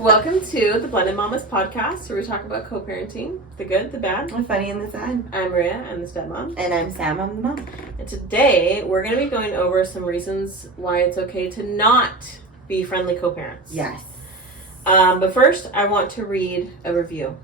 Welcome to the Blended Mommas podcast, where we talk about co-parenting, the good, the bad. The funny and the sad. I'm Maria, I'm the stepmom. And I'm Sam, I'm the mom. And today, we're going to be going over some reasons why it's okay to not be friendly co-parents. Yes. But first, I want to read a review.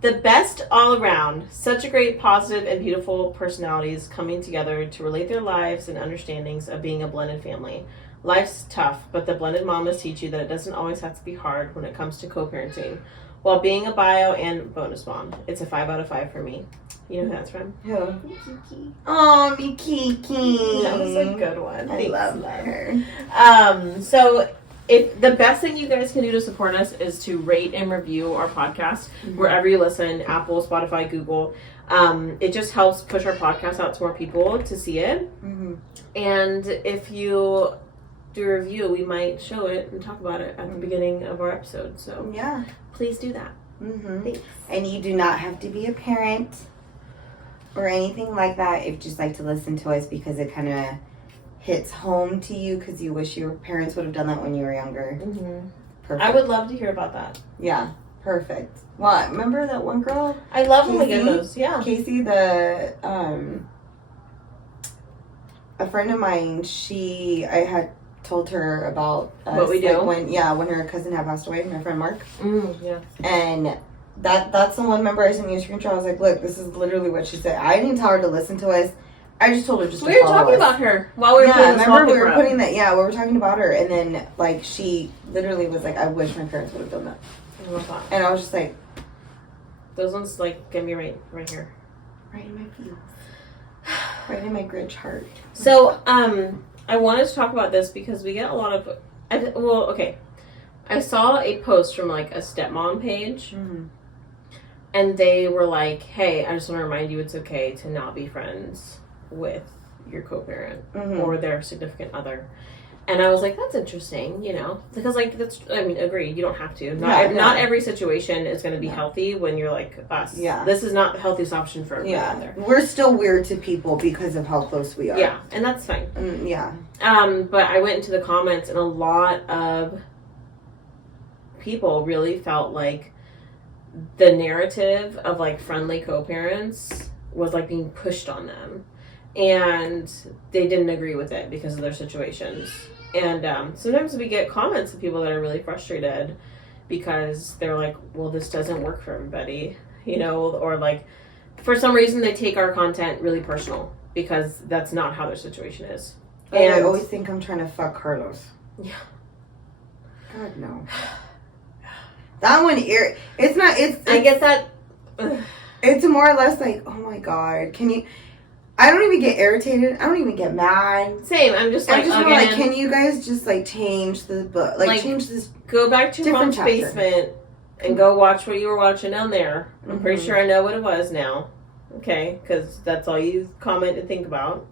The best all around, such a great, positive, and beautiful personalities coming together to relate their lives and understandings of being a blended family. Life's tough, but the Blended Mommas teach you that it doesn't always have to be hard when it comes to co-parenting. While being a bio and bonus mom, it's a 5 out of 5 for me. You know who that's from? Who? Kiki. Oh, me Kiki. That was a good one. I love her. So if the best thing you guys can do to support us is to rate and review our podcast wherever you listen, Apple, Spotify, Google. It just helps push our podcast out to more people to see it. Mm-hmm. And if you do a review, we might show it and talk about it at the beginning of our episode. So yeah, please do that. Mm-hmm. And you do not have to be a parent or anything like that if you just like to listen to us because it kind of hits home to you because you wish your parents would have done that when you were younger. Mm-hmm. Perfect. I would love to hear about that. Yeah, perfect. What? Remember that one girl? I love when we get those. Yeah. Casey, a friend of mine, I had told her about us, what we do when her cousin had passed away, my friend Mark. Yeah. And that's the one. Remember, I sent you a screenshot. I was like, "Look, this is literally what she said." I didn't tell her to listen to us. I just told her just. We were talking about her while we were putting this remember we were putting that. Yeah, we were talking about her, and then like she literally was like, "I wish my parents would have done that." And I was just like, those ones like get me right here, right in my feels, right in my Grinch heart. So I wanted to talk about this because we get a lot of, I saw a post from like a stepmom page, and they were like, "Hey, I just want to remind you it's okay to not be friends with your co-parent or their significant other." And I was like, that's interesting, because like agreed, you don't have to. Not every situation is going to be healthy when you're like us. Yeah, this is not the healthiest option for everyone out there. We're still weird to people because of how close we are. Yeah, and that's fine. But I went into the comments, and a lot of people really felt like the narrative of like friendly co-parents was like being pushed on them, and they didn't agree with it because of their situations. And sometimes we get comments of people that are really frustrated because they're like, well, this doesn't work for everybody, or like for some reason they take our content really personal because that's not how their situation is. And I always think I'm trying to fuck Carlos. Yeah. God, no. That one, it's not, I get that. It's more or less like, oh my God, I don't even get irritated. I don't even get mad. Same. I'm just like, can you guys just like change the book? Like change this. Go back to your mom's basement and go watch what you were watching down there. I'm pretty sure I know what it was now. Okay, because that's all you comment and think about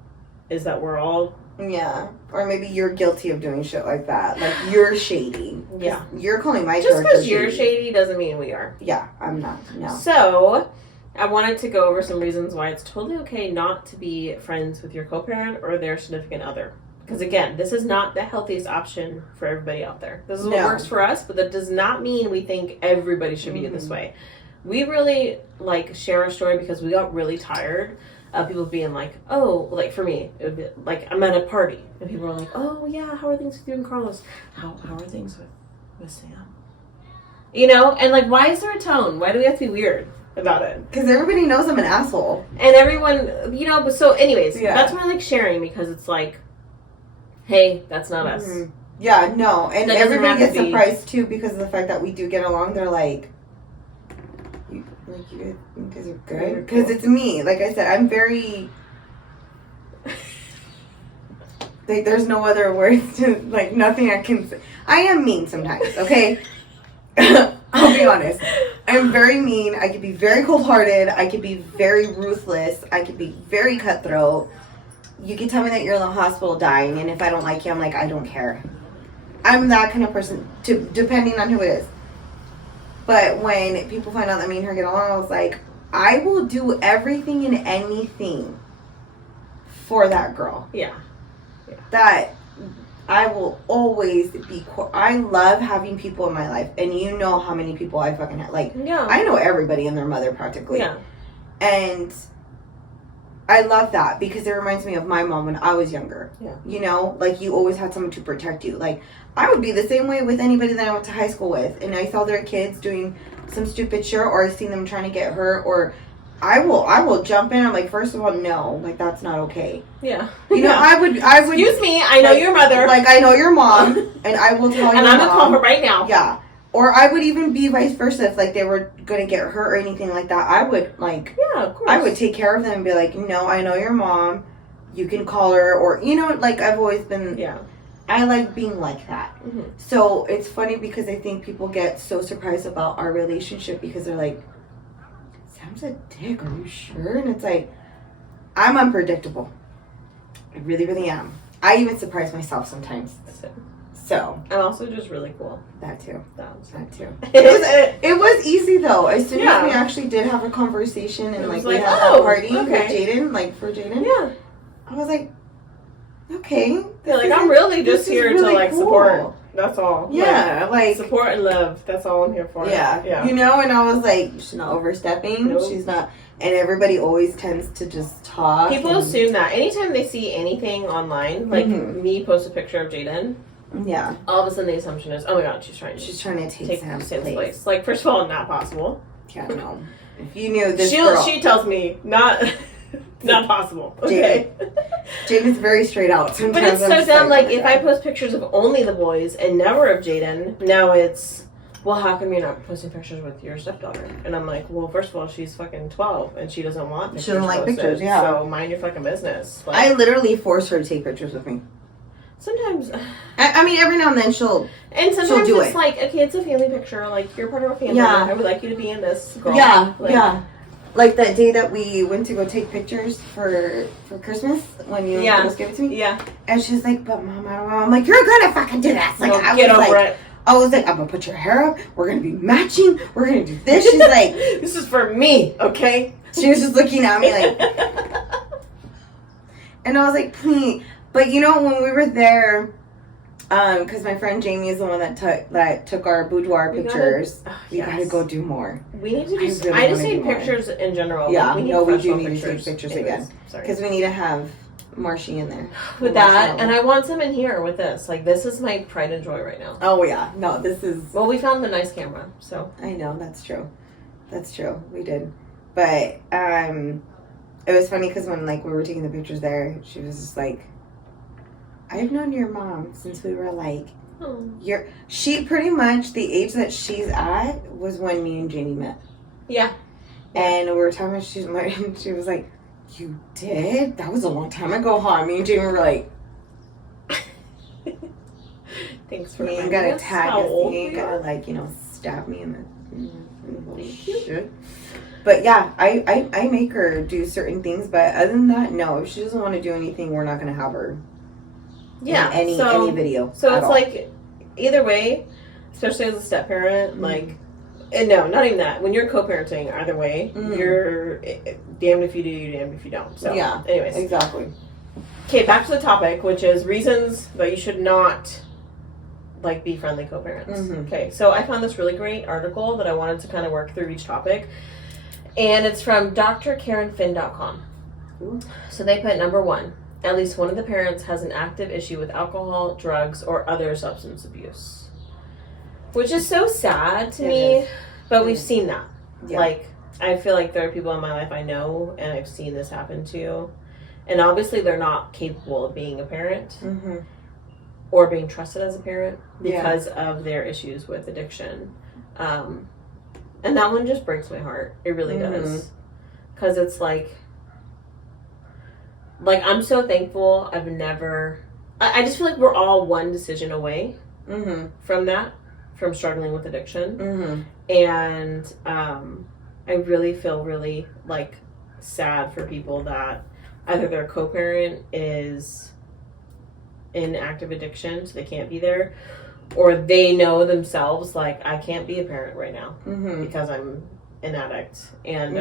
is that we're all. Yeah, or maybe you're guilty of doing shit like that. Like you're shady. Yeah, you're calling my just because you're shady doesn't mean we are. Yeah, I'm not. No. So, I wanted to go over some reasons why it's totally okay not to be friends with your co-parent or their significant other. Because again, this is not the healthiest option for everybody out there. This is what works for us, but that does not mean we think everybody should be this way. We really share our story because we got really tired of people being like, oh, like for me, it would be like I'm at a party and people are like, oh yeah, how are things with you and Carlos? How are things with Sam? And like, why is there a tone? Why do we have to be weird about it? Because everybody knows I'm an asshole. And everyone, but so anyways, that's why I like sharing because it's like, hey, that's not us. Yeah, no. And everybody gets surprised too because of the fact that we do get along. They're like, you guys are good. Because it's me. Like I said, I'm very, like there's no other words to, like nothing I can say. I am mean sometimes, okay? I'll be honest. I'm very mean. I could be very cold-hearted. I could be very ruthless. I could be very cutthroat. You can tell me that you're in the hospital dying, and if I don't like you, I'm like, I don't care. I'm that kind of person, depending on who it is. But when people find out that me and her get along, I was like, I will do everything and anything for that girl. Yeah. That I will always be. I love having people in my life, and you know how many people I fucking have. Like, yeah. I know everybody and their mother practically. Yeah. And I love that because it reminds me of my mom when I was younger. Yeah. You know, like you always had someone to protect you. Like I would be the same way with anybody that I went to high school with, and I saw their kids doing some stupid shit, or I seen them trying to get hurt, or I will jump in. I'm like, first of all, no, like that's not okay. Yeah. You know, yeah. I would. Excuse me, I know your mother. Like I know your mom, and I will tell you. And I'm gonna call her right now. Yeah. Or I would even be vice versa if like they were gonna get hurt or anything like that. I would like. Yeah, of course. I would take care of them and be like, no, I know your mom. You can call her, or you know, like I've always been. Yeah. I like being like that. Mm-hmm. So it's funny because I think people get so surprised about our relationship because they're like, Sam's a dick, are you sure? And it's like, I'm unpredictable. I really, really am. I even surprise myself sometimes. So. I'm also just really cool. That too. That too. It was easy though. As soon as we actually did have a conversation and like we had that party with Jaden, like for Jaden. Yeah. I was like, okay. Yeah, like I'm really just here really to like support. That's all. Yeah, like support and love. That's all I'm here for. Yeah, yeah. You know, and I was like, she's not overstepping. Nope. She's not. And everybody always tends to just talk. People assume that anytime they see anything online, like me post a picture of Jaden. Yeah. All of a sudden, the assumption is, oh my god, she's trying to take Sam's place. Like, first of all, not possible. Yeah, no. If you knew this she tells me not possible. Okay. Jaden's very straight out. Sometimes but it's so dumb. Like, if I post pictures of only the boys and never of Jaden, now it's, well, how come you're not posting pictures with your stepdaughter? And I'm like, well, first of all, she's fucking 12 and she doesn't want pictures. She doesn't like pictures, yeah. So mind your fucking business. Like, I literally force her to take pictures with me. Sometimes. I mean, every now and then she'll. And sometimes she'll do it's like, okay, it's a family picture. Like, you're part of our family. Yeah. I would like you to be in this. Girl. Yeah, like, yeah. Like that day that we went to go take pictures for Christmas when you just gave it to me. Yeah. And she's like, but Mom, I don't know. I'm like, you're gonna fucking do this. Like, no, get over it. I was like, I'm gonna put your hair up. We're gonna be matching. We're gonna do this. She's like, this is for me, okay? She was just looking at me like, and I was like, please. But you know, when we were there, because my friend Jamie is the one that took our boudoir pictures. We gotta go do more. We need to just. I just need pictures in general. Yeah, we do need to take pictures again. Because we need to have Marshy in there with that, and I want some in here with this. Like, this is my pride and joy right now. Oh yeah, no, this is. Well, we found the nice camera, so I know that's true. That's true. We did, but it was funny because when like we were taking the pictures there, she was just like, I've known your mom since we were like, she pretty much the age that she's at was when me and Jeannie met. Yeah. And we were talking about, she was like, you did? That was a long time ago, huh? Me and Jeannie were like, thanks for me ain't gotta tag us. You ain't gotta like, stab me in the shit. But yeah, I make her do certain things, but other than that, no. If she doesn't want to do anything, we're not gonna have her. Yeah, any video. So it's like, either way, especially as a step parent, like, and no, not even that. When you're co-parenting, either way, you're damned if you do, you're damned if you don't. So yeah, anyways, exactly. Okay, back to the topic, which is reasons that you should not like be friendly co-parents. Okay, so I found this really great article that I wanted to kind of work through each topic, and it's from drkarenfinn.com. So they put number 1. At least one of the parents has an active issue with alcohol, drugs, or other substance abuse. Which is so sad to me, but we've seen that. Yeah. Like, I feel like there are people in my life I know, and I've seen this happen to. And obviously they're not capable of being a parent or being trusted as a parent because of their issues with addiction. And that one just breaks my heart. It really does. Because it's like, I'm so thankful I've never... I just feel like we're all one decision away from that, from struggling with addiction. And I really feel really, sad for people that either their co-parent is in active addiction, so they can't be there, or they know themselves, I can't be a parent right now because I'm an addict. And...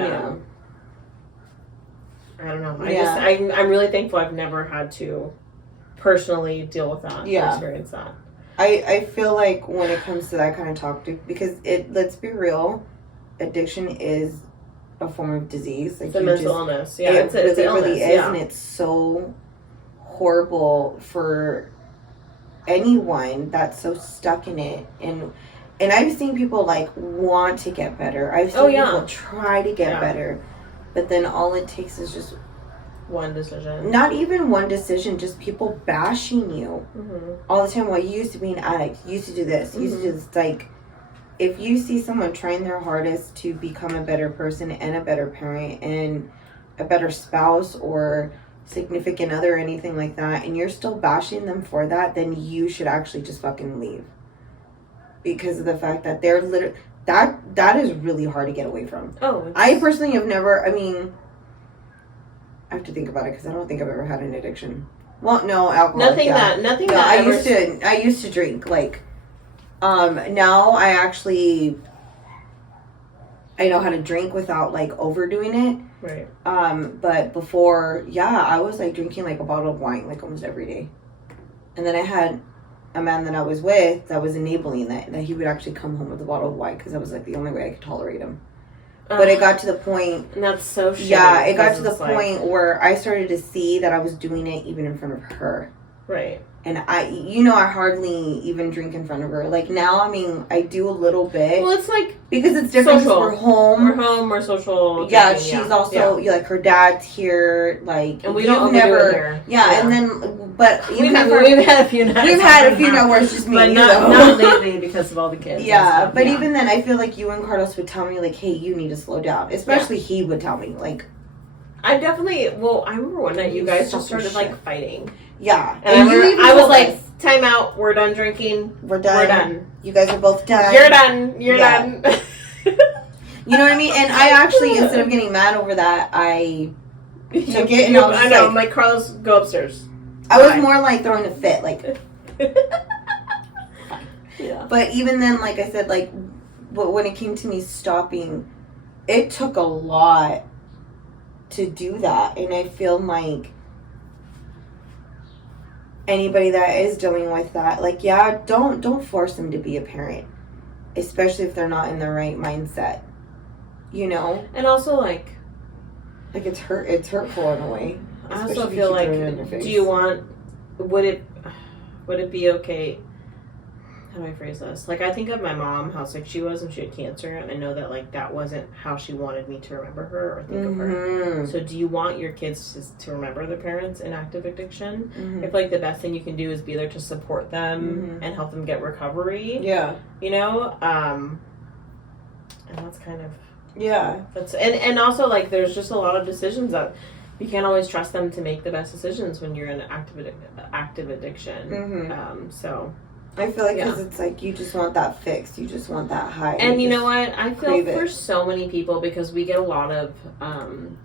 I don't know. I'm really thankful I've never had to personally deal with that. Yeah. Experience that. I feel like when it comes to that kind of topic, because let's be real, addiction is a form of disease. Like it's a mental illness. Yeah, it it's an illness, really is, and it's so horrible for anyone that's so stuck in it. And I've seen people like want to get better. I've seen people try to get better, but then all it takes is just one decision. Not even one decision, just people bashing you all the time. Well, you used to be an addict. You used to do this. You used to do this. Like, if you see someone trying their hardest to become a better person and a better parent and a better spouse or significant other or anything like that, and you're still bashing them for that, then you should actually just fucking leave. Because of the fact that they're literally... That is really hard to get away from. Oh. I personally have never... I mean... I have to think about it because I don't think I've ever had an addiction. Well, no, alcohol. Nothing that I used to drink. Like, now I know how to drink without like overdoing it. Right. But before, I was like drinking like a bottle of wine like almost every day. And then I had a man that I was with that was enabling that he would actually come home with a bottle of wine because that was like the only way I could tolerate him. But it got to the point... And that's so shitty. Yeah, it got to the point where I started to see that I was doing it even in front of her. Right. And I hardly even drink in front of her. Like, now, I mean, I do a little bit. Well, it's like... Because it's different because we're home, we're social. Yeah, she's also... Yeah. Like, her dad's here. Like, and we don't never... Here. Yeah, and then... But we've had a few nights. We've had a few nights where it's just me. But not lately because of all the kids. Yeah, but even then, I feel like you and Carlos would tell me, like, hey, you need to slow down. Especially he would tell me, like... I definitely... Well, I remember one night you guys just started, like, fighting. Yeah. And I was like, time out. We're done drinking. We're done. You guys are both done. You're done. You're done. You know what I mean? And I actually, instead of getting mad over that, I took it and I was I know. I'm like, Carlos, go upstairs. I was more like throwing a fit. Like, yeah. But even then, like I said, like, but when it came to me stopping, it took a lot to do that. And I feel like anybody that is dealing with that, like, don't force them to be a parent, especially if they're not in the right mindset, you know. And also, like it's hurtful in a way. I also feel like, do you want? Would it be okay? How do I phrase this? Like, I think of my mom, how sick she was, and she had cancer, and I know that, like, that wasn't how she wanted me to remember her or think of her. So do you want your kids to remember their parents in active addiction? I feel like the best thing you can do is be there to support them and help them get recovery. Yeah. You know? And that's kind of... Yeah. That's and also, like, there's just a lot of decisions that you can't always trust them to make the best decisions when you're in active addiction. So... I feel like because it's like you just want that fix, you just want that high. And you know what? I feel for so many people, because we get a lot of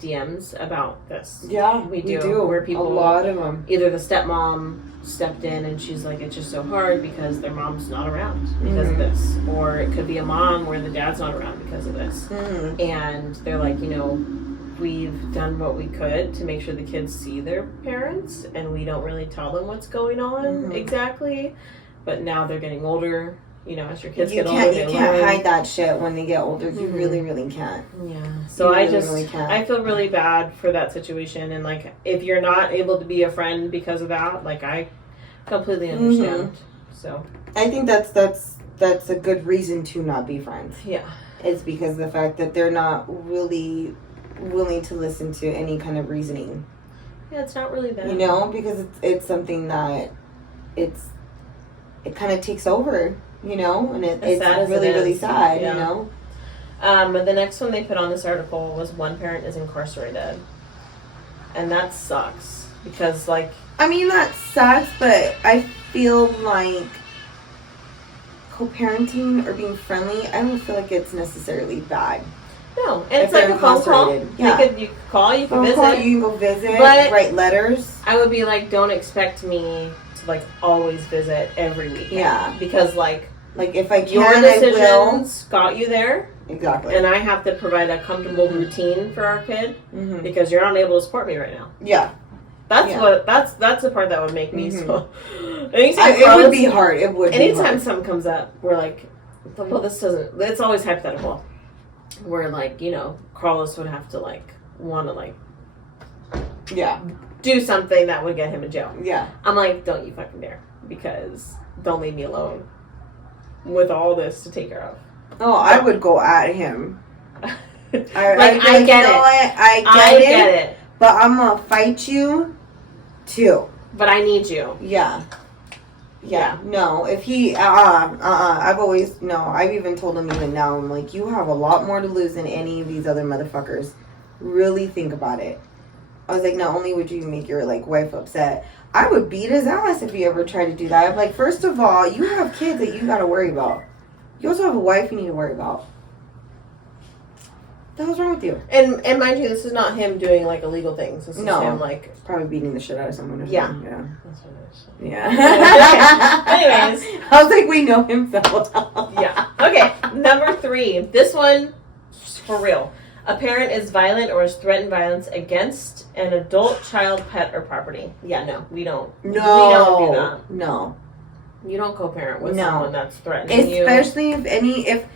DMs about this. Yeah, we do. Where people, a lot of them, either the stepmom stepped in and she's like, it's just so hard because their mom's not around because of this, or it could be a mom where the dad's not around because of this, and they're like, you know, we've done what we could to make sure the kids see their parents, and we don't really tell them what's going on exactly. But now they're getting older. You know, as your kids get older, you can't hide that shit when they get older. You really, really can't. Yeah. So I feel really bad for that situation. And, like, if you're not able to be a friend because of that, like, I completely understand. So I think that's a good reason to not be friends. Yeah. It's because of the fact that they're not really willing to listen to any kind of reasoning. Yeah, it's not really bad. You know, because it's something that it kind of takes over, you know, and it's really, really sad, you know. The next one they put on this article was one parent is incarcerated. And that sucks. Because, like... I mean, that sucks, but I feel like co-parenting or being friendly, I don't feel like it's necessarily bad. No, and it's like a phone call. Yeah. You can call, you can visit. You can go visit, but write letters. I would be like, don't expect me to, like, always visit every weekend. Yeah. Because, like if I can, your decisions got you there. Exactly. And I have to provide a comfortable routine for our kid because you're not able to support me right now. Yeah. That's that's the part that would make me so. It would be hard. It would. Anytime something comes up, we're like, well, this doesn't. It's always hypothetical. Where like Carlos would have to like want to like. Yeah. Do something that would get him in jail. Yeah. I'm like, don't you fucking dare, because don't leave me alone with all this to take care of. Oh, I would go at him. I get it. I get it. But I'm gonna fight you, too. But I need you. Yeah. No, if he, I've always, I've even told him even now, I'm like, you have a lot more to lose than any of these other motherfuckers. Really think about it. I was like, not only would you make your, like, wife upset, I would beat his ass if he ever tried to do that. I'm like, first of all, you have kids that you gotta worry about. You also have a wife you need to worry about. What the hell's wrong with you? And mind you, this is not him doing, like, illegal things. This is him, like... Probably beating the shit out of someone or yeah. something. Yeah. That's what it is. Yeah. Anyways. I was like, we know him so well. Yeah. Okay, number 3. This one, for real. A parent is violent or has threatened violence against an adult, child, pet, or property. Yeah, no, we don't. No. We don't do that. No. You don't co-parent with someone that's threatening Especially if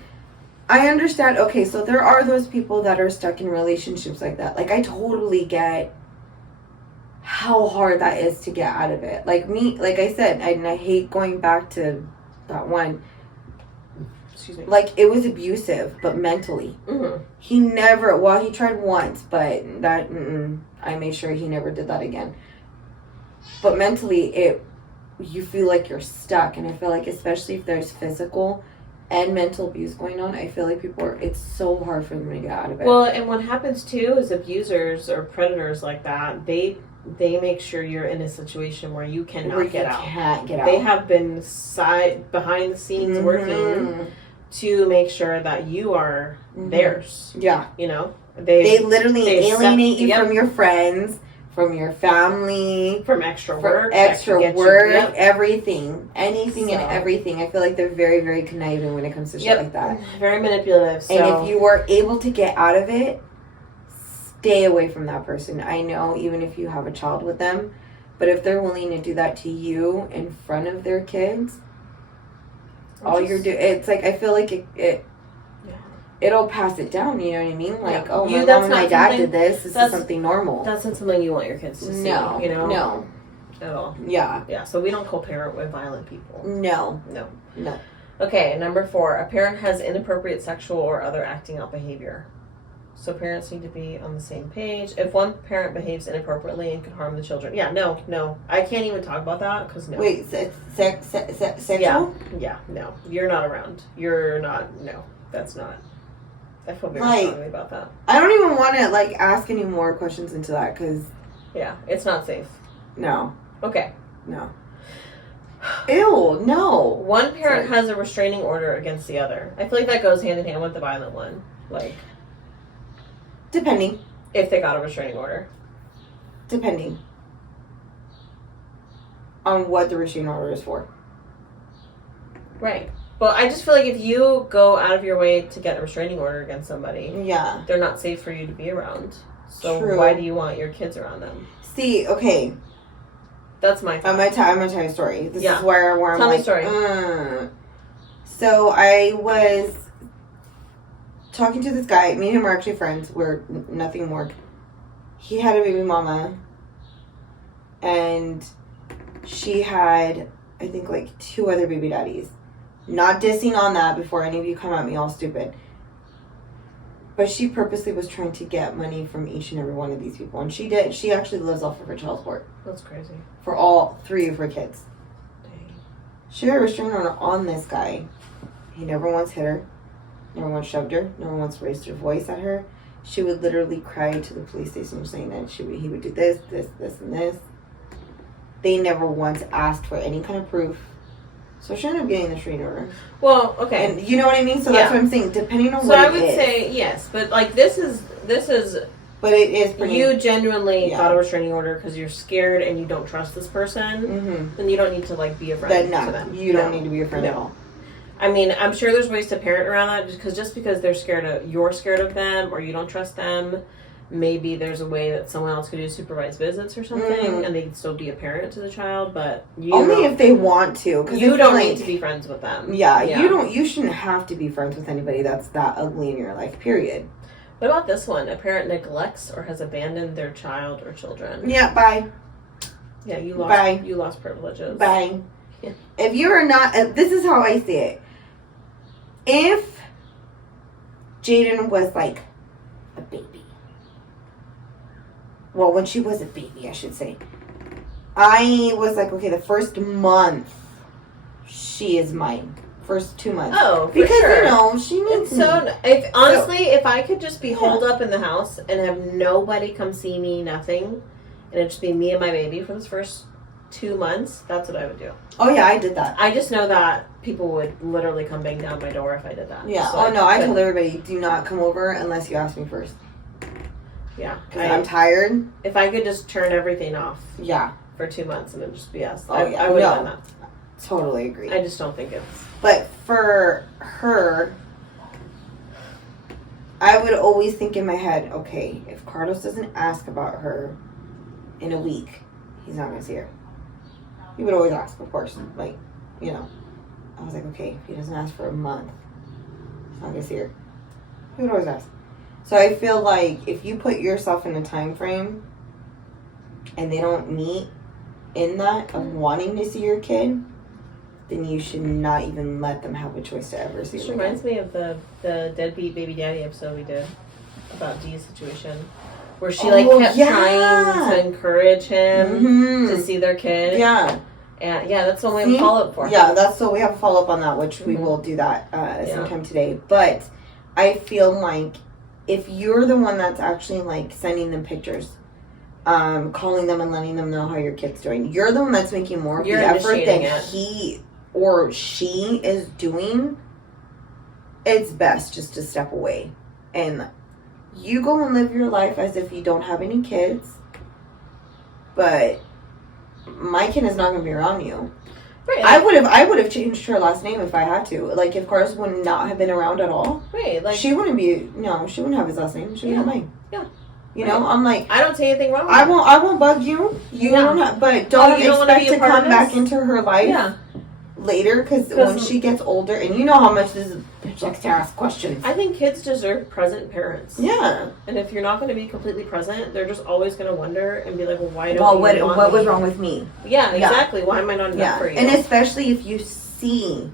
I understand, okay, so there are those people that are stuck in relationships like that. Like, I totally get how hard that is to get out of it. Like me, like I said, and I hate going back to that one. Excuse me. Like, it was abusive, but mentally. Mm-hmm. He tried once, but I made sure he never did that again. But mentally, you feel like you're stuck. And I feel like, especially if there's physical and mental abuse going on, I feel like it's so hard for them to get out of it. Well, and what happens, too, is abusers or predators like that, they make sure you're in a situation where you cannot get out. Can't get out. They have been behind the scenes working to make sure that you are theirs. Yeah. They literally alienate you from your friends, from your family, from extra work, everything. Anything and everything. I feel like they're very, very conniving when it comes to shit like that. Very manipulative. So. And if you were able to get out of it, stay away from that person. I know, even if you have a child with them, but if they're willing to do that to you in front of their kids, you're doing, it's like, I feel like it'll pass it down, you know what I mean? Like, my mom and my dad did this. This is something normal. That's not something you want your kids to see, No. At all. Yeah. Yeah, so we don't co-parent with violent people. No. Okay, number 4. A parent has inappropriate sexual or other acting out behavior. So parents need to be on the same page. If one parent behaves inappropriately and could harm the children. Yeah, no. I can't even talk about that because no. Wait, sexual? Yeah, no. You're not around. No, that's not. I feel very strongly about that. I don't even want to, ask any more questions into that because... Yeah, it's not safe. No. Okay. No. Ew, no. One parent has a restraining order against the other. I feel like that goes hand in hand with the violent one. Depending. If they got a restraining order. Depending. On what the restraining order is for. Right. But I just feel like if you go out of your way to get a restraining order against somebody, they're not safe for you to be around. So True. Why do you want your kids around them? See, okay. That's my thought. I'm gonna tell you a story. This is where I'm Tell like, me a story. So I was talking to this guy. Me and him were actually friends. We're nothing more. He had a baby mama. And she had, I think, 2 other baby daddies. Not dissing on that before any of you come at me all stupid. But she purposely was trying to get money from each and every one of these people. And she did. She actually lives off of her child support. That's crazy. For all 3 of her kids. Dang. She had a restraining order on this guy. He never once hit her. Never once shoved her. Never once raised her voice at her. She would literally cry to the police station saying that he would do this, and this. They never once asked for any kind of proof. So she ended up getting the restraining order. Well, okay. And you know what I mean? So that's what I'm saying. Depending on so what I it would is. say yes, but this is. But it is pretty. You genuinely got a restraining order because you're scared and you don't trust this person. Mm-hmm. Then you don't need to be a friend to them. You don't need to be a friend at all. I mean, I'm sure there's ways to parent around that, just because you're scared of them or you don't trust them maybe there's a way that someone else could do supervised visits or something, and they can still be a parent to the child, but only if they want to. Cause you don't need to be friends with them. Yeah, you shouldn't have to be friends with anybody that's that ugly in your life, period. What about this one? A parent neglects or has abandoned their child or children. Yeah, bye. Yeah, you lost privileges. Bye. Yeah. If you are not, this is how I see it. If Jaden was like a baby, well, when she was a baby, I should say, I was like, okay, the first month, she is mine. First 2 months. Oh, for because sure. You know she needs me. If I could just be holed up in the house and have nobody come see me, nothing, and it just be me and my baby for those first 2 months, that's what I would do. Oh yeah, I did that. I just know that people would literally come bang down my door if I did that. Yeah. So I told everybody, do not come over unless you ask me first. Yeah. Because I'm tired. If I could just turn everything off. Yeah. For 2 months and then just be us. Oh yeah. I would have done that. Totally agree. I just don't think it's. But for her, I would always think in my head, okay, if Carlos doesn't ask about her in a week, he's not going to see her. He would always ask, of course. Like, you know. I was like, okay, if he doesn't ask for a month, he's not going to see her. He would always ask. So I feel like if you put yourself in a time frame and they don't meet in that of wanting to see your kid, then you should not even let them have a choice to ever see This them. reminds me of the deadbeat baby daddy episode we did about Dee's situation, where she kept trying to encourage him to see their kid. Yeah. And that's what we have a follow up for. Yeah, that's what we have a follow up on that, which we will do that sometime today. But I feel like if you're the one that's actually sending them pictures, calling them and letting them know how your kid's doing, you're the one that's making more of the effort than he or she is doing. It's best just to step away and you go and live your life as if you don't have any kids, but my kid is not going to be around you. Right. I would have changed her last name if I had to. Like, if Carlos would not have been around at all, right? Like, she wouldn't have his last name. She would have mine. Yeah. You know, I'm like, I don't see anything wrong with I won't bug you. You don't, but don't expect to come back into her life later, because when she gets older, and you know how much this bitch likes to ask questions. I think kids deserve present parents. Yeah. And if you're not going to be completely present, they're just always going to wonder and be like, well, why don't you want what was wrong with me? Yeah, exactly. Why am I not enough for you? And especially if you see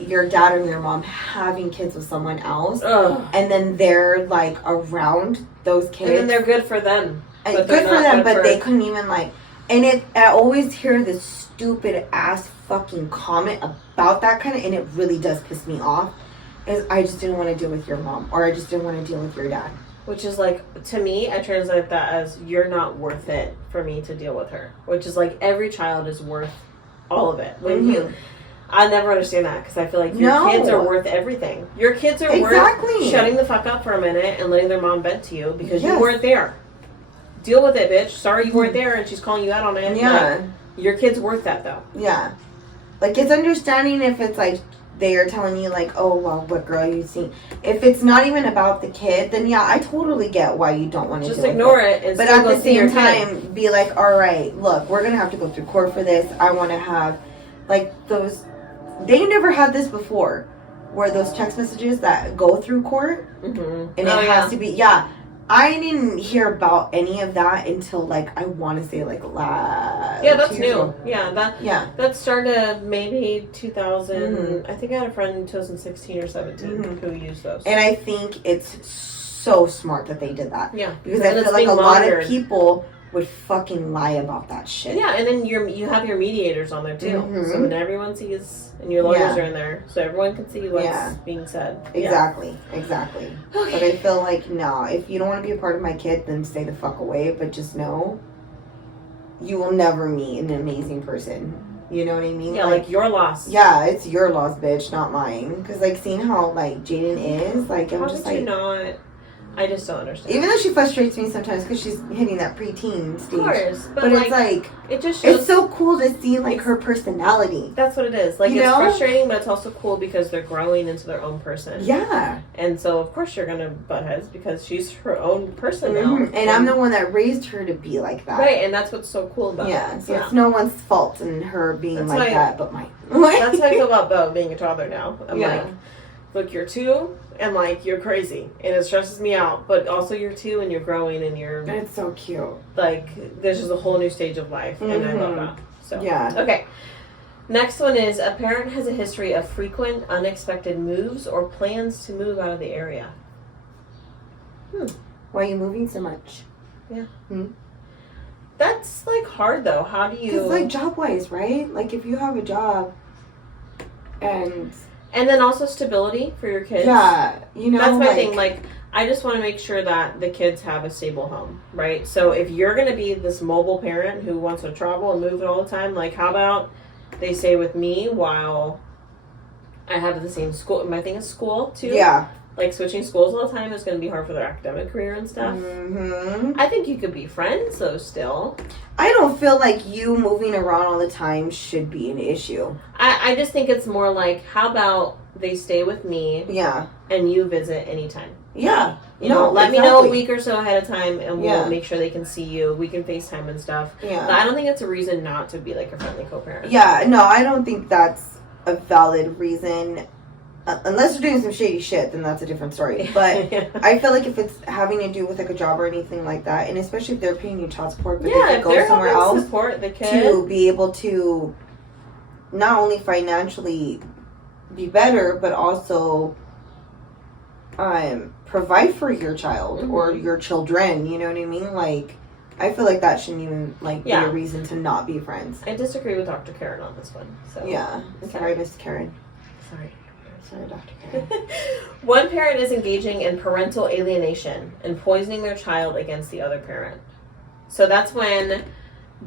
your dad or your mom having kids with someone else, and then they're around those kids, and then they're good for them. And good for them, but they couldn't even I always hear this stupid ass fucking comment about that kind of, and it really does piss me off, is I just didn't want to deal with your mom, or I just didn't want to deal with your dad. Which is to me, I translate that as, you're not worth it for me to deal with her. Which is every child is worth all of it. When I never understand that, because I feel like your kids are worth everything. Your kids are worth shutting the fuck up for a minute and letting their mom vent to you because you weren't there. Deal with it, bitch. Sorry you weren't there and she's calling you out on it. Yeah. Your kid's worth that, though. Yeah. It's understanding if it's they are telling you oh, well, what girl you seen. If it's not even about the kid, then I totally get why you don't want to just ignore it. And but at the same time, be all right, look, we're going to have to go through court for this. I want to have those. They never had this before, where those text messages that go through court, and it has to be, I didn't hear about any of that until I want to say last. Yeah, that's new. Ago. That started maybe 2000. I think I had a friend in 2016 or 17 who used those. And I think it's so smart that they did that. Yeah, because I feel a lot of people would fucking lie about that shit. Yeah, and then you have your mediators on there too. So when everyone sees, and your lawyers are in there, so everyone can see what's being said. Exactly. Okay. But I feel no, if you don't want to be a part of my kid, then stay the fuck away. But just know, you will never meet an amazing person. You know what I mean? Yeah, your loss. Yeah, it's your loss, bitch, not mine. Because seeing how Jaden is, I'm how just did you not? I just don't understand. Even though she frustrates me sometimes because she's hitting that preteen stage. Of course, but it's like it just shows, it's so cool to see like her personality. That's what it is. Like, you it's know? frustrating, but it's also cool because they're growing into their own person. Yeah. And so of course you're gonna butt heads because she's her own person now. And I'm the one that raised her to be like that. Right, and that's what's so cool about it. So it's no one's fault in her being that's like that but mine. That's how I feel about Bo being a toddler now. I'm Yeah. like, look, you're 2 and like you're crazy and it stresses me out, but also you're 2 and you're growing and you're It's so cute. like there's just a whole new stage of life and I love that. So yeah. Okay. Next one is a parent has a history of frequent unexpected moves or plans to move out of the area. Why are you moving so much? Yeah. That's like hard though. How do you? Because like job wise, right? Like if you have a job, and then also stability for your kids. Yeah, you know, that's my thing. Like I just want to make sure that the kids have a stable home, right? So if you're gonna be this mobile parent who wants to travel and move it all the time, like how about they stay with me while I have the same school? My thing is school too. Yeah. Like switching schools all the time is going to be hard for their academic career and stuff. I think you could be friends though still. I don't feel like you moving around all the time should be an issue. I just think it's more like, how about they stay with me? Yeah. And you visit anytime. Yeah. You know, let me know a week or so ahead of time and we'll make sure they can see you. We can FaceTime and stuff. Yeah. But I don't think it's a reason not to be like a friendly co-parent. Yeah, no, I don't think that's a valid reason. Unless you're doing some shady shit, then that's a different story. But I feel like if it's having to do with like a job or anything like that, and especially if they're paying you child support, but they could go somewhere else support the kid to be able to not only financially be better, but also provide for your child or your children. You know what I mean? Like, I feel like that shouldn't even be a reason to not be friends. I disagree with Dr. Karen on this one. So Sorry, Miss Karen. Sorry, Dr. Karen. One parent is engaging in parental alienation and poisoning their child against the other parent. So that's when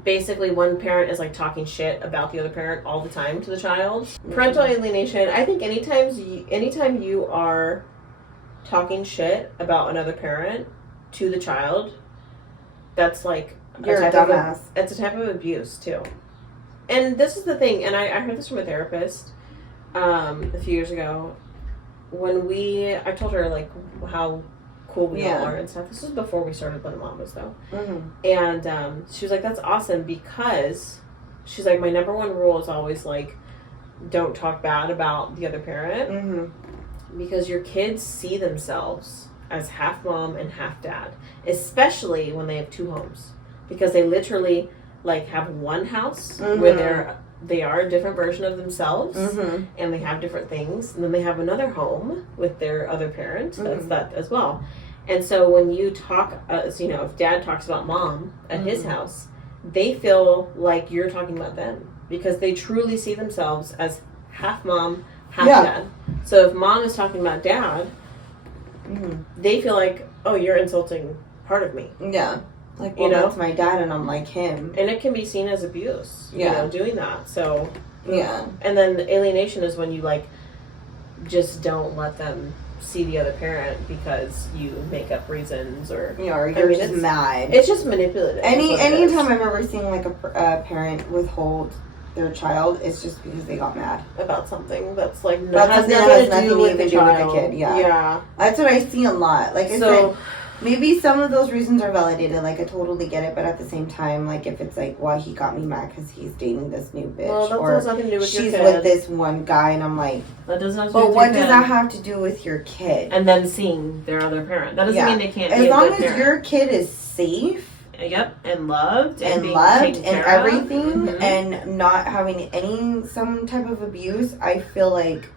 basically one parent is like talking shit about the other parent all the time to the child. Parental alienation, I think anytime you are talking shit about another parent to the child, that's like you're a dumbass. It's a type of abuse too. And this is the thing, and I heard this from a therapist a few years ago when I told her like how cool we all are and stuff. This was before we started Blended Mommas though. And she was like, that's awesome, because she's like, my number one rule is always like, don't talk bad about the other parent, because your kids see themselves as half mom and half dad, especially when they have 2 homes, because they literally like have one house where they are a different version of themselves and they have different things, and then they have another home with their other parent. That's that as well. And so when you talk, you know, if dad talks about mom at his house, they feel like you're talking about them, because they truly see themselves as half mom, half dad. So if mom is talking about dad, they feel like, oh, you're insulting part of me. Yeah. Like, well, that's my dad and I'm like him. And it can be seen as abuse, you know, doing that. So, And then alienation is when you, like, just don't let them see the other parent because you make up reasons or... Yeah, or you're just mad. It's just manipulative. Anytime I've ever seen, like, a parent withhold their child, it's just because they got mad. About something that's, like, has nothing to do with the kid. Yeah. That's what I see a lot. Like I said... Maybe some of those reasons are validated, like I totally get it, but at the same time, like if it's like, why he got me mad because he's dating this new bitch, or has nothing to do with she's your kid. with this one guy, and I'm like, that doesn't have to but what does that have to do with your kid? And then seeing their other parent, that doesn't mean they can't. As long as your kid is safe, and loved, and everything, and not having some type of abuse, I feel like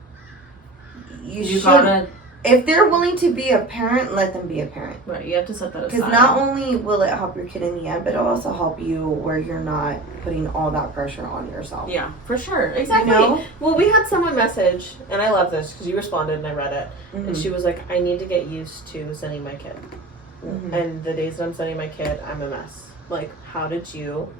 you should. If they're willing to be a parent, let them be a parent. Right, you have to set that aside. Because not only will it help your kid in the end, but it'll also help you where you're not putting all that pressure on yourself. Yeah, for sure. Exactly. You know? Well, we had someone message, and I love this because you responded and I read it. And she was like, I need to get used to sending my kid. And the days that I'm sending my kid, I'm a mess. Like, how did you?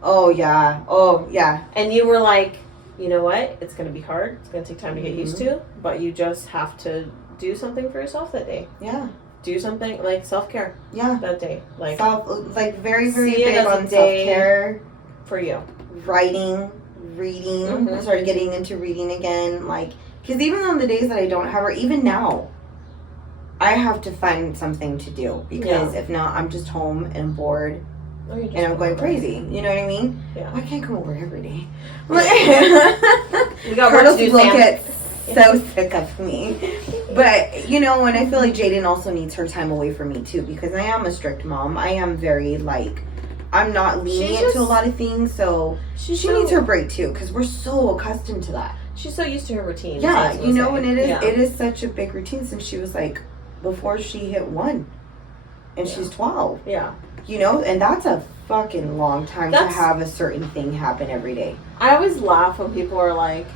Oh, yeah. And you were like, you know what? It's going to be hard. It's going to take time to get used to. But you just have to do something for yourself that day. Yeah. do something like self-care. Yeah. That day. Like very, very big on self-care. For you. Writing, reading. Mm-hmm. I started getting into reading again. Like, because even on the days that I don't have her, even now, I have to find something to do. Because if not, I'm just home and bored. And I'm going crazy. You know what I mean? Yeah. I can't come over every day. We got work to do, will Sam. get so sick of me. But, you know, and I feel like Jaden also needs her time away from me, too. Because I am a strict mom. I am very, like, I'm not lenient to a lot of things. So she needs her break, too. Because we're so accustomed to that. She's so used to her routine. Yeah, you know, and it is such a big routine since she was, like, before she hit 1. And she's 12. Yeah. You know, and that's a fucking long time to have a certain thing happen every day. I always laugh when people are like,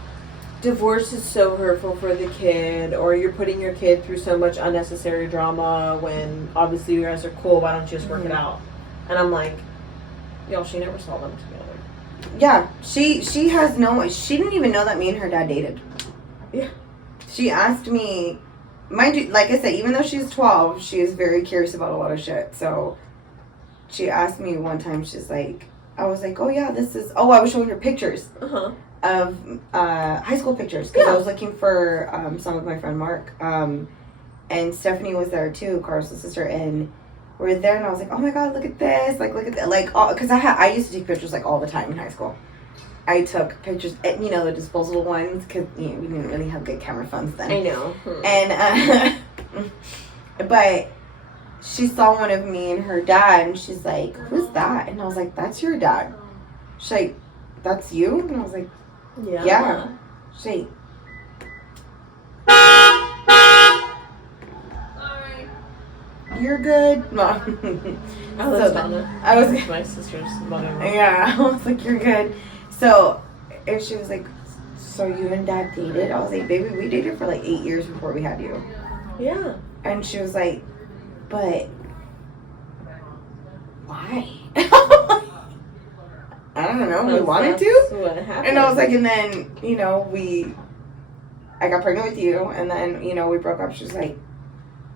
divorce is so hurtful for the kid, or you're putting your kid through so much unnecessary drama when obviously you guys are cool, why don't you just work it out? And I'm like, yo, she never saw them together. Yeah, she didn't even know that me and her dad dated. Yeah. She asked me, mind you, like I said, even though she's 12, she is very curious about a lot of shit, so she asked me one time, she's like, I was like, oh yeah, I was showing her pictures of high school pictures, because I was looking for some with my friend Mark, and Stephanie was there too, Carlos' sister, and we're there, and I was like, oh my god, look at this, like, look at that, like, because I used to take pictures, like, all the time in high school. I took pictures, you know, the disposable ones, because, you know, we didn't really have good camera phones then. I know. And, but she saw one of me and her dad, and she's like, who's that? And I was like, that's your dad. She's like, that's you? And I was like, yeah. She's like, you're good. No. I was my sister's mother. Yeah, I was like, you're good. So, and she was like, so you and dad dated? I was like, baby, we dated for like 8 years before we had you. Yeah. And she was like, but why? I don't know. We wanted to. What happened? And I was like, and then, you know, I got pregnant with you, and then, you know, we broke up. She was like,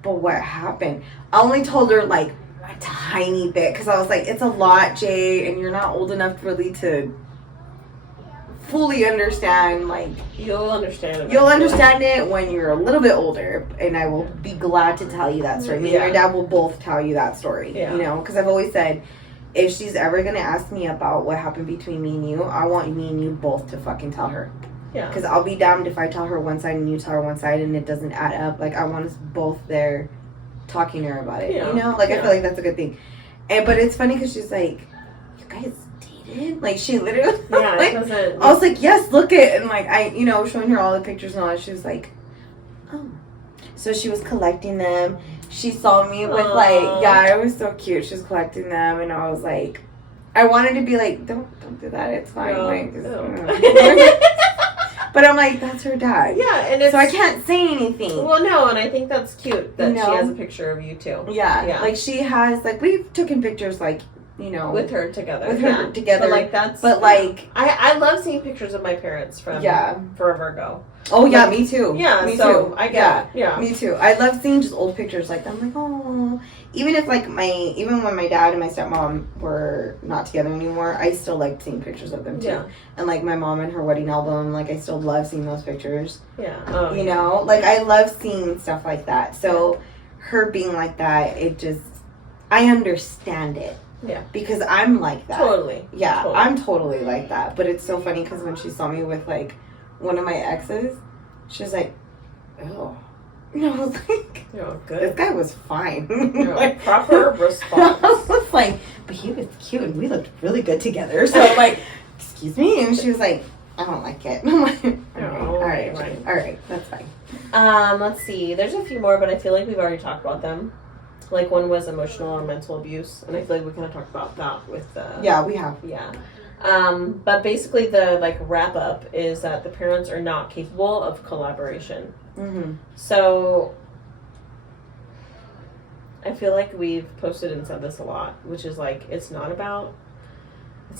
but what happened? I only told her like a tiny bit, because I was like, it's a lot, Jay, and you're not old enough really to fully understand. Like, you'll understand it. You'll understand it when you're a little bit older, and I will be glad to tell you that story. Me and your dad will both tell you that story. You know, because I've always said, if she's ever gonna ask me about what happened between me and you, I want me and you both to fucking tell her. Yeah. Because I'll be damned if I tell her one side and you tell her one side and it doesn't add up. Like, I want us both there talking to her about it. You know, like I feel like that's a good thing. But it's funny because she's like, you guys dated? Like, she literally, like, I was like, yes, look it. And like, you know, showing her all the pictures and all that. She was like, oh. So she was collecting them. She saw me with like, it was so cute. She was collecting them, and I was like, I wanted to be like, don't do that. It's fine. But I'm like, that's her dad. Yeah, and so I can't say anything. Well, no, and I think that's cute that she has a picture of you too. Yeah, like she has, like, we've taken pictures, like, you know, with her together. But like that's. But like, I love seeing pictures of my parents from forever ago. Oh yeah, me too. Yeah, me so too. I get it. Yeah, me too. I love seeing just old pictures like that. I'm like, oh. Even if like even when my dad and my stepmom were not together anymore, I still liked seeing pictures of them too. Yeah. And like my mom and her wedding album, like I still love seeing those pictures. Yeah. You know, like I love seeing stuff like that. So her being like that, it just, I understand it. Yeah. Because I'm like that. Totally. Yeah, totally. I'm totally like that. But it's so funny because when she saw me with like one of my exes, she was like, oh. And I was like, good. This guy was fine. Like, proper response. I was like, but he was cute and we looked really good together. So I'm like, excuse me? And she was like, I don't like it. And I'm like, all right, that's fine. Let's see. There's a few more, but I feel like we've already talked about them. Like, one was emotional and mental abuse, and I feel like we kind of talked about that with yeah, we have. Yeah. But basically the, like, wrap-up is that the parents are not capable of collaboration. Mm-hmm. So, I feel like we've posted and said this a lot, which is, like, it's not a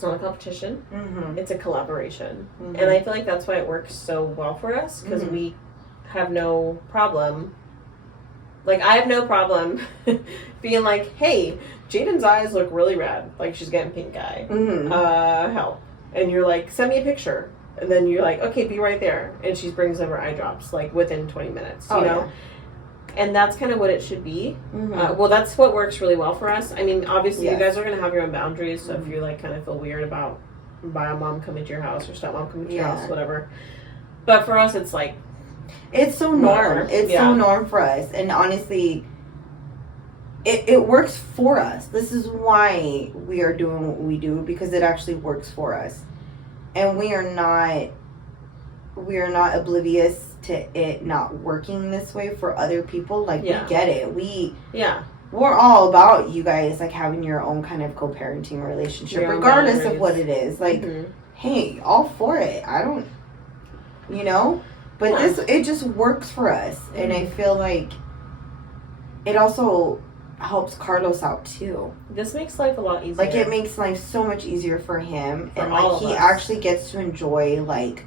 competition. Mm-hmm. It's a collaboration. Mm-hmm. And I feel like that's why it works so well for us, because we have no problem Like, I have no problem being like, hey, Jaden's eyes look really red. Like, she's getting pink eye. Mm-hmm. Help. And you're like, send me a picture. And then you're like, okay, be right there. And she brings over eye drops, like, within 20 minutes, you know? Yeah. And that's kind of what it should be. Mm-hmm. Well, that's what works really well for us. I mean, obviously, Yes. you guys are going to have your own boundaries. So if you, like, kind of feel weird about bio mom coming to your house or stepmom coming to your house, whatever. But for us, it's like, it's so norm. Whatever. It's so norm for us. And honestly, it works for us. This is why we are doing what we do, because it actually works for us. And we are not oblivious to it not working this way for other people. Like, we get it. We're all about you guys, like, having your own kind of co-parenting relationship, regardless of what it is. Like, hey, all for it. I don't, you know? But it just works for us. And I feel like it also helps Carlos out, too. This makes life a lot easier. Like, it makes life so much easier for him. For and, all like, of he us. actually gets to enjoy, like,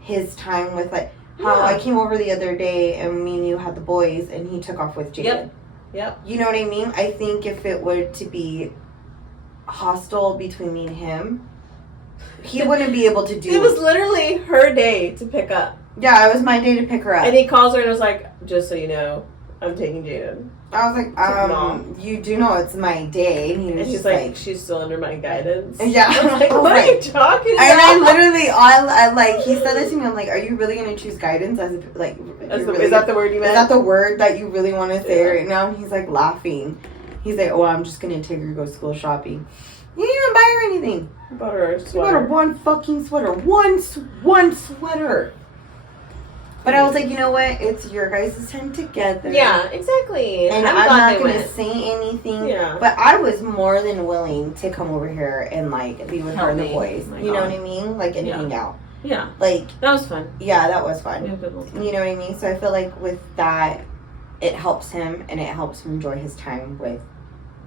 his time with, like, how I came over the other day and me and you had the boys and he took off with Jaden. Yep. You know what I mean? I think if it were to be hostile between me and him, he wouldn't be able to do it. Was literally her day to pick up. Yeah, it was my day to pick her up. And he calls her and was like, just so you know, I'm taking Jaden. I was like, you do know it's my day. And he's like, she's still under my guidance. Yeah. I was like, what are you talking about? And I literally, I like, he said it to me, I'm like, are you really going to choose guidance? As if, like, is that the word you meant? Is that the word that you really want to say right now? And he's like laughing. He's like, oh, I'm just going to take her to go school shopping. You didn't even buy her anything. I bought her a sweater. You bought her one fucking sweater. One sweater. But I was like, you know what? It's your guys' time together. Yeah, exactly. And I'm not going to say anything. Yeah. But I was more than willing to come over here and, like, be with her and the boys. You know what I mean? Like, and hang out. Yeah. Like. That was fun. Yeah, that was fun. You know what I mean? So I feel like with that, it helps him and it helps him enjoy his time with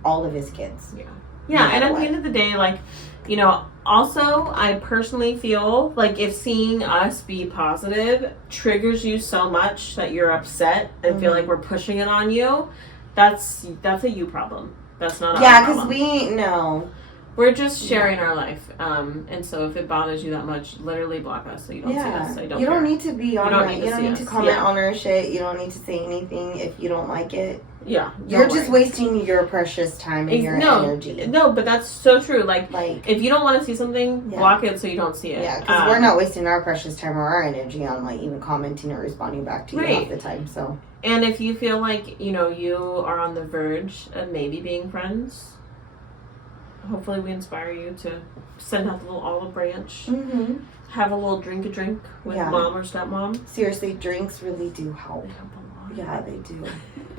all of his kids. Yeah. Yeah, and at the end of the day, like, you know, also, I personally feel like if seeing us be positive triggers you so much that you're upset and feel like we're pushing it on you, that's a you problem. That's not our problem. because we're just sharing our life. And so if it bothers you that much, literally block us so you don't see us. I don't You don't care. need to be on it. You don't need to comment on our shit. You don't need to say anything if you don't like it. Yeah. You're just wasting your precious time and your energy. No, but that's so true. Like if you don't want to see something, block it so you don't see it. Yeah, because we're not wasting our precious time or our energy on, like, even commenting or responding back to you half the time. So. And if you feel like, you know, you are on the verge of maybe being friends, hopefully we inspire you to send out the little olive branch. Mm-hmm. Have a little drink with mom or stepmom. Seriously, drinks really do help. They help a lot. Yeah, they do.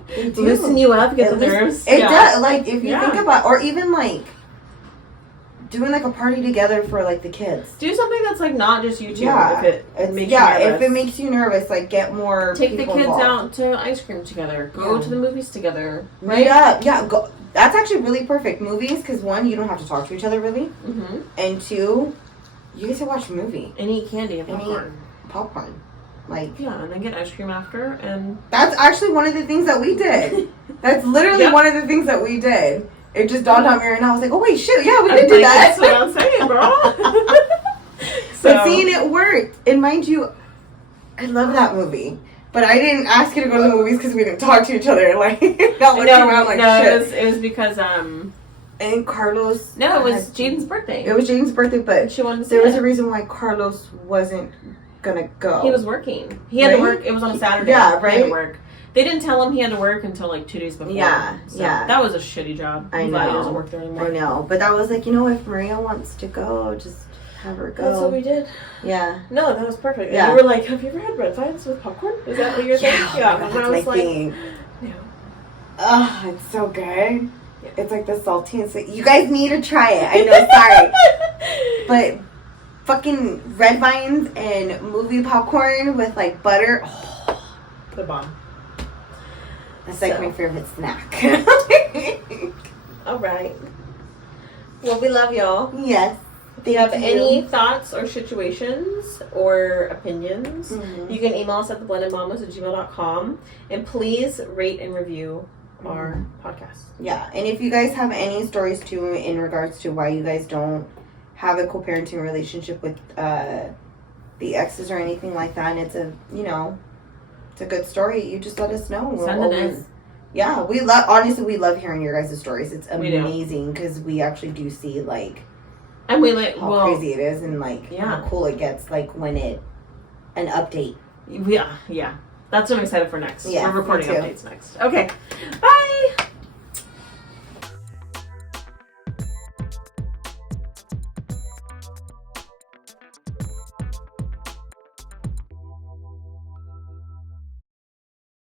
They do. Loosen you up, get the nerves. It does. Like, if you think about, or even, like, doing, like, a party together for, like, the kids. Do something that's, like, not just you two. Yeah. If it makes you nervous. If it makes you nervous, like, get more Take the people kids involved. out to ice cream together. Go to the movies together. Right? Yeah. Go. That's actually really perfect. Movies, because one, you don't have to talk to each other really. Mm-hmm. And two, you get to watch a movie. And eat candy and popcorn. Like, yeah, and then get ice cream after, and that's actually one of the things that we did. That's literally one of the things that we did. It just dawned on me, and I was like, "Oh wait, shit, yeah, we did do that." That's what I'm saying, bro. But seeing it worked, and mind you, I love that movie. But I didn't ask you to go to the movies because we didn't talk to each other. Like, not looking around like shit. It was because and Carlos. No, it was Jaden's birthday. It was Jaden's birthday, but she wanted to there was a reason why Carlos wasn't gonna go. He was working. He had to work. It was on a Saturday. Yeah, right. He had to work. They didn't tell him he had to work until like 2 days before. Yeah, so that was a shitty job. I'm glad he doesn't work there anymore. I know, but that was like, you know, if Maria wants to go, just have her go. That's what we did. Yeah. No, that was perfect. Yeah. And you were like, have you ever had red vines with popcorn? Is that what you're saying? Yeah. That's and I was my like, thing. no. Oh, it's so good. Yeah. It's like the salty and sweet. You guys need to try it. I know, sorry. But fucking red vines and movie popcorn with like butter. Oh. The bomb. That's like my favorite snack. All right. Well, we love y'all. Yes. If you have any thoughts or situations or opinions, you can email us at theblendedmommas@gmail.com. And please rate and review our podcast. Yeah, and if you guys have any stories too in regards to why you guys don't have a co-parenting relationship with the exes or anything like that, and it's a it's a good story, you just let us know. Send it in. Yeah, we love hearing your guys' stories. It's amazing because we actually do see and we how crazy it is and how cool it gets when an update. Yeah. That's what I'm excited for next. Yeah, we're recording updates next. Okay, bye.